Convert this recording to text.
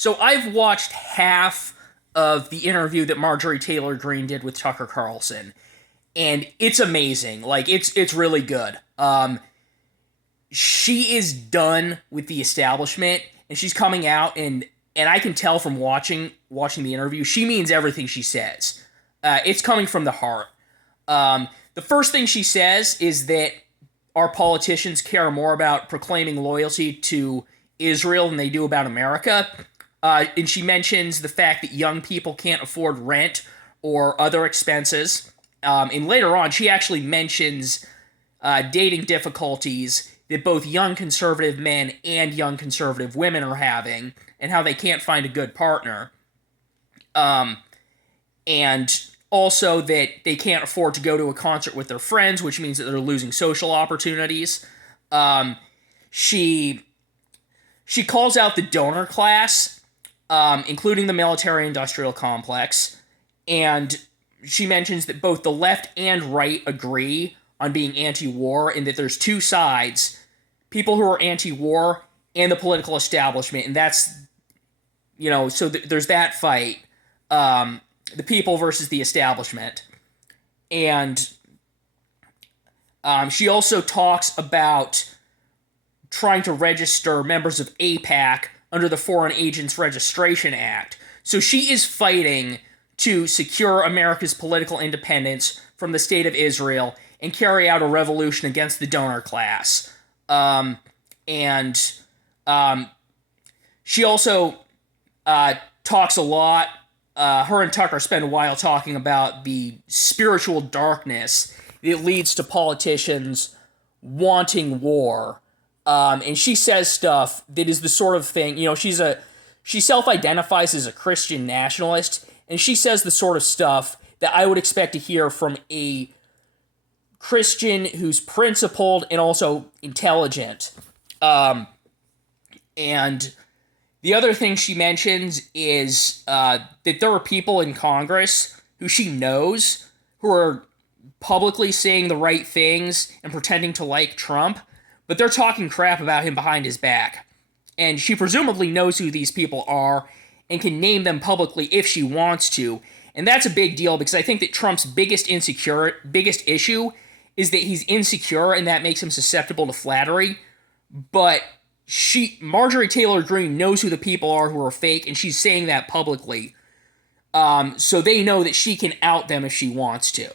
So I've watched half of the interview that Marjorie Taylor Greene did with Tucker Carlson, and it's amazing. Like it's really good. She is done with the establishment, and she's coming out and I can tell from watching the interview, she means everything she says. It's coming from the heart. The first thing she says is that our politicians care more about proclaiming loyalty to Israel than they do about America. And she mentions the fact that young people can't afford rent or other expenses. And later on, she actually mentions dating difficulties that both young conservative men and young conservative women are having, and how they can't find a good partner. And also that they can't afford to go to a concert with their friends, which means that they're losing social opportunities. She calls out the donor class, including the military-industrial complex, and she mentions that both the left and right agree on being anti-war, and that there's two sides, people who are anti-war and the political establishment, and that's, so there's that fight, the people versus the establishment. And she also talks about trying to register members of AIPAC under the Foreign Agents Registration Act. So she is fighting to secure America's political independence from the State of Israel and carry out a revolution against the donor class. She also talks a lot. Her and Tucker spend a while talking about the spiritual darkness that leads to politicians wanting war. And she says stuff that is the sort of thing, she self-identifies as a Christian nationalist, and she says the sort of stuff that I would expect to hear from a Christian who's principled and also intelligent. And the other thing she mentions is that there are people in Congress who she knows who are publicly saying the right things and pretending to like Trump, but they're talking crap about him behind his back. And she presumably knows who these people are and can name them publicly if she wants to. And that's a big deal because I think that Trump's biggest issue is that he's insecure and that makes him susceptible to flattery. But Marjorie Taylor Greene knows who the people are who are fake, and she's saying that publicly. So they know that she can out them if she wants to.